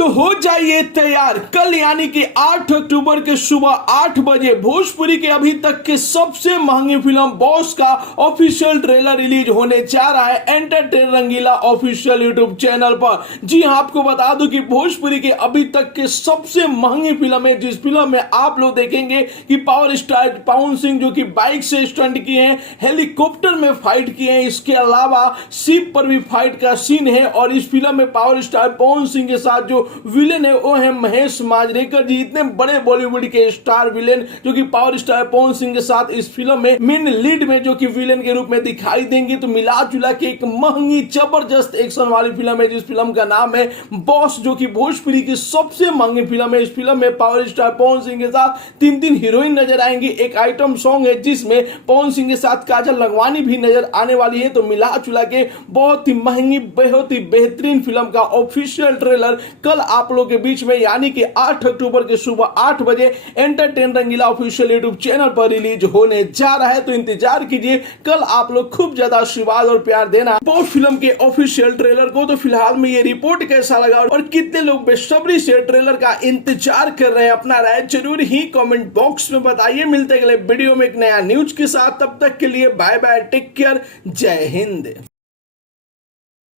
तो हो जाइए तैयार, कल यानी कि 8 अक्टूबर के सुबह 8 बजे भोजपुरी के अभी तक के सबसे महंगी फिल्म बॉस का ऑफिशियल ट्रेलर रिलीज होने जा रहा है एंटरटेन रंगीला ऑफिशियल यूट्यूब चैनल पर। जी हां, आपको बता दूं कि भोजपुरी के अभी तक के सबसे महंगी फिल्म है, जिस फिल्म में आप लोग देखेंगे कि पावर स्टार पवन सिंह जो कि बाइक से स्टंट किए हैं, हेलीकॉप्टर में फाइट किए हैं, इसके अलावा शिप पर भी फाइट का सीन है। और इस फिल्म में पावर स्टार पवन सिंह के साथ जो विलेन है वो है महेश मांजरेकर जी। इतने बड़े बॉलीवुड के स्टार विलेन जो कि पावर स्टार पवन सिंह के साथ इस फिल्म में मेन लीड में जो कि विलेन के रूप में दिखाई देंगे। तो मिला जुला के एक महंगी जबरदस्त एक्शन वाली फिल्म है, जिस फिल्म का नाम है बॉस, जो कि भोजपुरी की सबसे महंगी फिल्म है। इस फिल्म में पावर स्टार पवन सिंह के साथ तीन हीरोइन नजर आएंगी। एक आइटम सॉन्ग है जिसमें पवन सिंह के साथ काजल लखवानी भी नजर आने वाली है। तो मिला जुला के बहुत ही महंगी, बहुत ही बेहतरीन फिल्म का ऑफिशियल ट्रेलर कल आप लोग के बीच में यानी कि 8 अक्टूबर के सुबह 8 बजे एंटरटेन रंगीला ऑफिशियल यूट्यूब चैनल पर रिलीज होने जा रहा है। तो इंतजार कीजिए, कल आप लोग खूब ज्यादा आशीर्वाद और प्यार देना बॉस फिल्म के ऑफिशियल ट्रेलर को। तो फिलहाल में ये रिपोर्ट कैसा लगा और कितने लोग बेसब्री से ट्रेलर का इंतजार कर रहे हैं, अपना राय जरूर ही कमेंट बॉक्स में बताइए। मिलते हैं अगले वीडियो में एक नया न्यूज के साथ, तब तक के लिए बाय बाय, टेक केयर, जय हिंद।